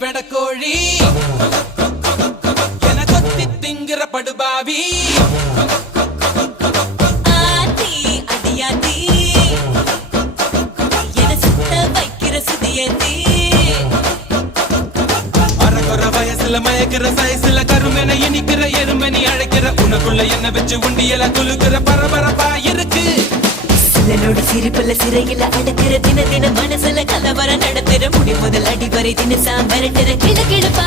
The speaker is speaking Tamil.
வெடக்கோழி என கொத்தி திங்கிற படுபாவி ஆத்தி அடியாத்தி என சுத்த வைக்கிற சுதியத்தி அறகுற வயசுல மயக்கிற சைஸ்ல கருமென இனிக்கிற எருமனி அழைக்கிற உனக்குள்ள என்ன வச்சு உண்டியல குலுக்கிற பரபரப்பா இருக்கு சிலனோடு சிரிப்புல சிறையில அடக்கிற தின தின மனசுல கலவரம் நடத்துற முடி முதல் அடி வரை தினசா மிரட்டுற கிழக்கிழப்பா